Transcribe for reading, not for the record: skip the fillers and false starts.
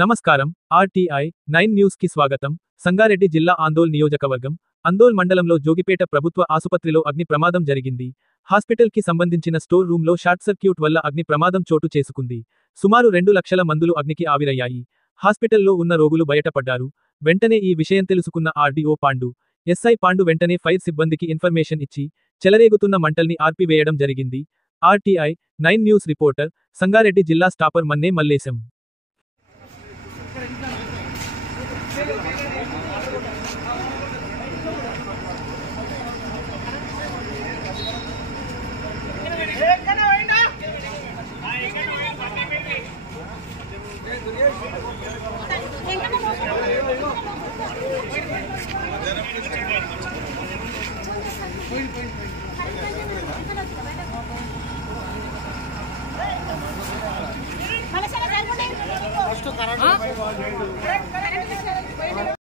నమస్కారం. RTI 9 news కి స్వాగతం. సంగారెడ్డి జిల్లా ఆందోల్ నియోజకవర్గం ఆందోల్ మండలంలో జోగిపేట ప్రభుత్వ ఆసుపత్రిలో అగ్ని ప్రమాదం జరిగింది. హాస్పిటల్ కి సంబంధించిన స్టోర్ రూమ్ లో షార్ట్ సర్క్యూట్ వల్ల అగ్ని ప్రమాదం చోటు చేసుకుంది. సుమారు 2 లక్షల మందులు అగ్నికి ఆవిరయ్యాయి. హాస్పిటల్లో ఉన్న రోగులు బయటపడ్డారు. వెంటనే ఈ విషయం తెలుసుకున్న ఆర్డీఓ పాండు, ఎస్ఐ పాండు వెంటనే ఫైర్ సిబ్బందికి ఇన్ఫర్మేషన్ ఇచ్చి చెలరేగుతున్న మంటల్ని ఆర్పివేయడం జరిగింది. ఆర్టీఐ 9 న్యూస్ రిపోర్టర్, సంగారెడ్డి జిల్లా staffer Manne Mallesham. First current